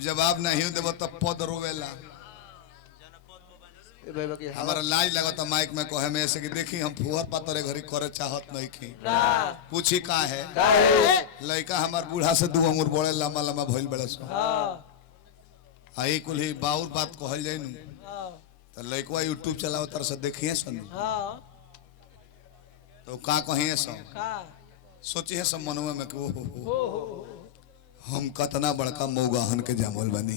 अब जवाब नहीं देव तब पद रोवेला हमारा लाज लगता माइक में कहे में ऐसे कि देखी हम फुहर पातरे घरी करे चाहत नहीं की पूछी का है लड़का हमार बूढ़ा से 2 अंगुर बड़े लंबा लंबा भइल बड़े सो आई कुल ही बाउर बात कहल जाए नु तो लड़का यूट्यूब चलाओ तर से देखिए सन तो का कहिए सो सोचिए सब मनवा में कि हम कतना बड़का मौगाहन के जामल बनी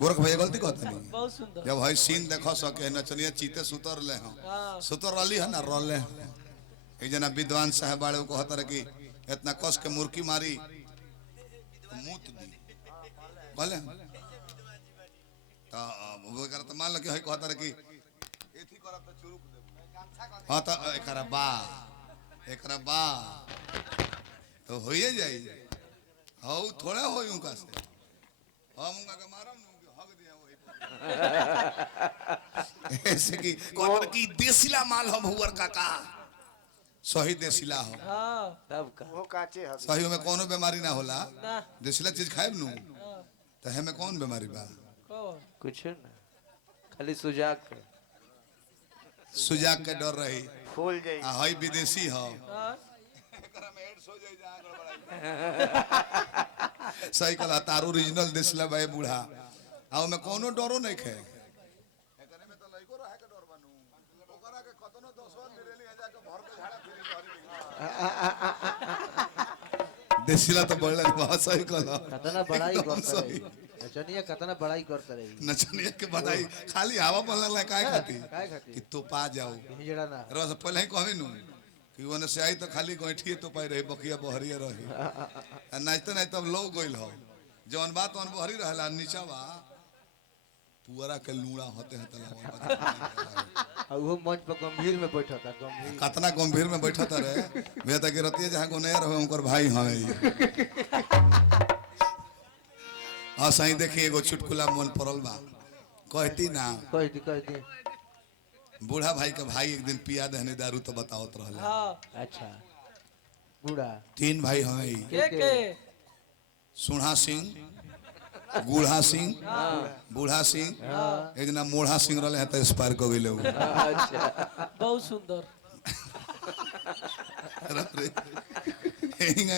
गोरख भैया गलती कहता नहीं बहुत सुंदर जब भाई सीन देखो सके नचनिया चीते सुतर ले हम सुतर रही है ना रोले एक जना विद्वान साहब बाड़े को कहता रहे कि इतना कस के मुर्की मारी मूत दी बोले तो वो करत मान लो कि हई कहता रहे कि एथी करब त चुरुक देब हां त एकरा बा तो होइए जाई हौ थोड़ा होई उनका से हम उनका के मारम ऐसे कि कौन की देसीला माल हम हुवर काका सही देसीला हो तब का वो काचे है सही में कोनो बीमारी ना होला ना देसीला चीज खाएब नु तो हमें कौन बीमारी बा कुछ ना खाली सुजाक के डर रही फूल जाई आ हई विदेशी हो एकरा में एड्स हो जाई जा सही कहला तार ओरिजिनल देसीला भाई बूढ़ा आ में कोनो डरो नहीं खे एकरे में तो लइको रहे के डर बनू ओकरा के कतनो 10 बार मिलेली है जाके भर के झाड़ा फिरी देसीला तो बोलला बहुत सही कहला कतना बड़ाई करता रही नचनिया कतना बड़ाई करता रही नचनिया के बड़ाई खाली हवा बोलला काहे खाती कि तो पा जाओ जड़ा ना रस पहले ही कहबे नु कि ओने से आई तो खाली गैठिए तो पाई रही बकिया बहरिया रही नाचते नहीं तब लोग गइल हो जौन बात ओन बहरी रहला नीचा बा पुअरा के लूड़ा होते हैं और वो मंच पर गंभीर में बैठा था गंभीर कतना गंभीर में बैठा था रे बेटा के रतिया जहां गोनेर रहे उनकर भाई हई आ सही देखिए एगो चुटकुला मन पड़ल बा कहती ना कहती बूढ़ा भाई के भाई एक दिन पिया दहने दारू तो बतावत रहले हां अच्छा बूढ़ा 3 भाई हई के सुढ़ा सिंह बूढ़ा सिंह बूढ़ा सिंह एक जना मोढ़ा सिंह रहले हैं तो एक्सपायर कर गेले अच्छा बहुत सुंदर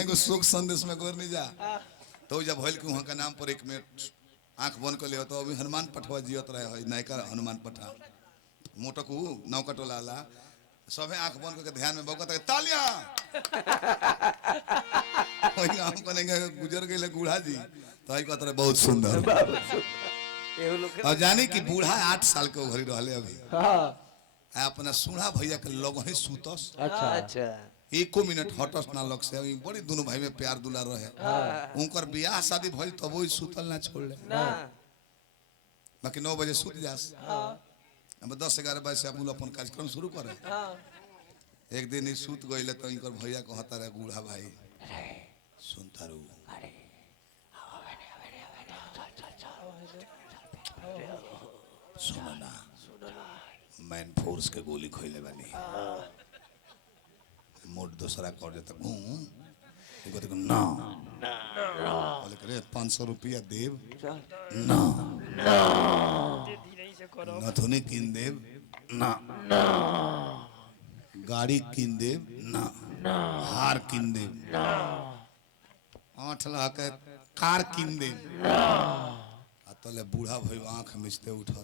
एगो शोक संदेश में कर नहीं जा तो जब भइल कि वहां का नाम पर 1 मिनट आंख बंद कर ले तो अभी हनुमान पठवा जियत रहे है नायका हनुमान पठा मोटकू नौका टोला ला सबे आंख बंद करके ध्यान में बौकत तालियां ओई हम कनेंगे गुजर गेले बूढ़ा जी तो आई कहत रहे बहुत सुंदर और जाने कि बूढ़ा 8 साल के घरी रहले अभी हां अपना सुढ़ा भैया के लगही सुतस अच्छा अच्छा 1 मिनट हटस ना लग से बड़ी दोनों भाई में प्यार दुलार रहे उनकर बियाह शादी भइल तब वो सुतल ना छोड़ले ना बाकी 9 बजे सुत जास अब 10-11 बजे से अपन अपन कार्यक्रम शुरू करे एक दिन ही सुत गइले तो इनकर भैया कहता रहे बूढ़ा भाई सुनता रू सुनो ना मैन फोर्स के गोली खोले वाली मोट दूसरा कर देता घूम कहते ना बोले करे 500 रुपया देव ना नथुनी किन देव ना गाड़ी किन देव ना हार किन देव 8 लाख के कार किन देव तले बूढ़ा भाई आंख मिचते उठता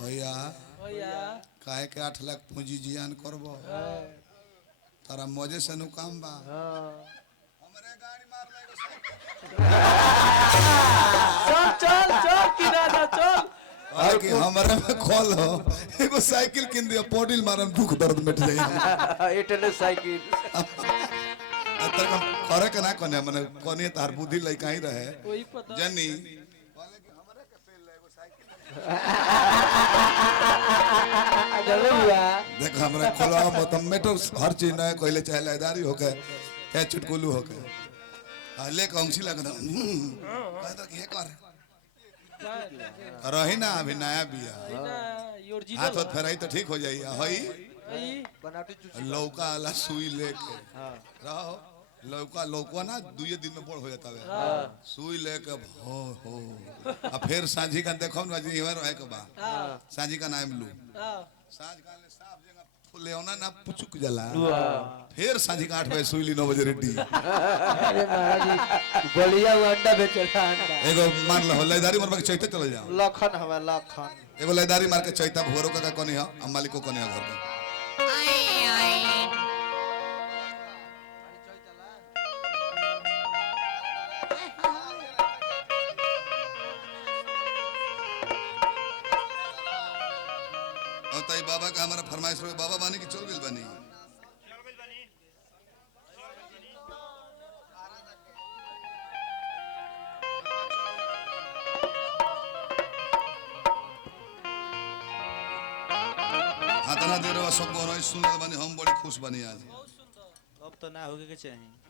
भैया काहे के 8 लाख पूंजी जियान करबो तारा मजे से नु काम बा हमरे गाड़ी मार ले चल किनारा चल आके हमारे में खोल हो एगो साइकिल किन दिया पोडिल मारम दुख दर्द मिट जाई एटले साइकिल अतर हम करे के ना कोने माने कोनी तार बुद्धि लइका ही रहे वही पता जनी बोले कि हमरे के पेल ले एगो साइकिल चलो हुआ देख हमरा खोला मतलब मेटो हर चीज ना कहले चाहे लाइदारी होके चाहे चुटकुलू होके ले कौंसी लगना कहता कि हे कर रही ना अभी नया बिया हाथ हाथ फेराई तो ठीक हो जाइए हई बनावटी लौका वाला सुई लेके रहो लौका लौका ना 2 दिन में बड़ हो जाता है सुई लेके हो अब फिर सांझी का देखो ना जी इवर है के बा सांझी का नाम लू सांझ का ले साफ जगह फुलेवना ना पुचुक जला फिर सांझी का 8 बजे सुई ली 9 बजे रेडी अरे महाराज जी बलिया वो अंडा बेचला अंडा एगो मान लो लैदारी मरबा के चैते चले जाओ लखन हवा लखन एगो लैदारी मार के चैता भोरो का कोनी है हम मालिक को कोनी है घर में और ताई बाबा का हमारा फरमाइश रहे बाबा बानी की चल बिल बनी हाथना दे रहे सब बोनो सुन बनी हम बड़ी खुश बनी आज अब तो ना होगे के चाहिए